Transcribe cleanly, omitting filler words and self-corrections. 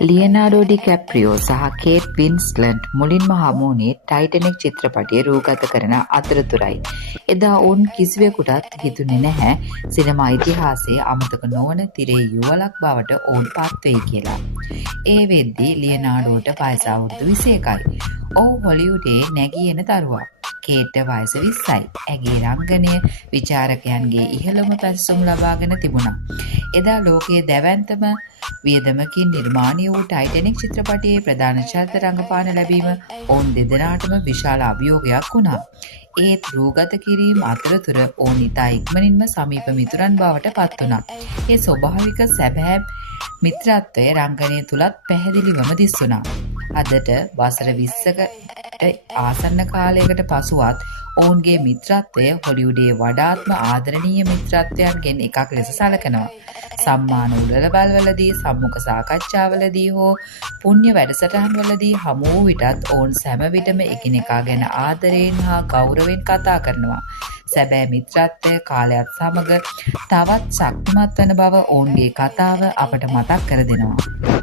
Leonardo DiCaprio සහ Kate වින්ස්ලට් මුලින්ම හමුවුණේ Titanic චිත්‍රපටය රූගත කරන අතරතුරයි. එදා ඔවුන් කිසිවෙකුටත් හිතුනේ නැහැ සිනමා ඉතිහාසයේ අමතක නොවන තිරේ යුවළක් බවට ඔවුන් පත්වෙයි කියලා. ඒ වෙද්දී ලියනාඩෝට වයස අවුරුදු 21යි. ඔහු හොලිවුඩේ නැගී එන දරුවා. කේට්ට වයස 20යි. ඇගේ රංගනය විචාරකයන්ගේ ඉහළම පැසසුම් ලබාගෙන තිබුණා. එදා ලෝකයේ දැවැන්තම වියදමකින් නිර්මාණය වූ ටයිටැනික් චිත්‍රපටයේ ප්‍රධාන චරිත රඟපාන ලැබීම ඔවුන් දෙදෙනාටම විශාල අභියෝගයක් වුණා. ඒත් රූගත කිරීම අතරතුර ඔවුන් ඉතා ඉක්මනින්ම සමීප මිතුරන් බවට පත් වුණා. ඒ ස්වභාවික සැබෑ මිත්‍රත්වය රංගනය තුලත් පැහැදිලිවම දිස්වුණා. අදට වසර 20කට ආසන්න කාලයකට පසුවත් ඔවුන්ගේ මිත්‍රත්වය හොලිවුඩේ වඩාත්ම ආදරණීය මිත්‍රත්වයන්ගෙන් එකක් ලෙස සැලකෙනවා. සම්මාන උළෙලවල්වලදී, සම්මුඛ සාකච්ඡාවලදී හෝ පුණ්‍ය වැඩසටහන්වලදී හමු වූ විටත් ඔවුන් සෑම විටම එකිනෙකා ගැන ආදරයෙන් හා ගෞරවයෙන් කතා කරනවා. සැබෑ මිත්‍රත්වය කාලයත් සමග තවත් ශක්තිමත් වන බව ඔවුන්ගේ කතාව අපට මතක් කර දෙනවා.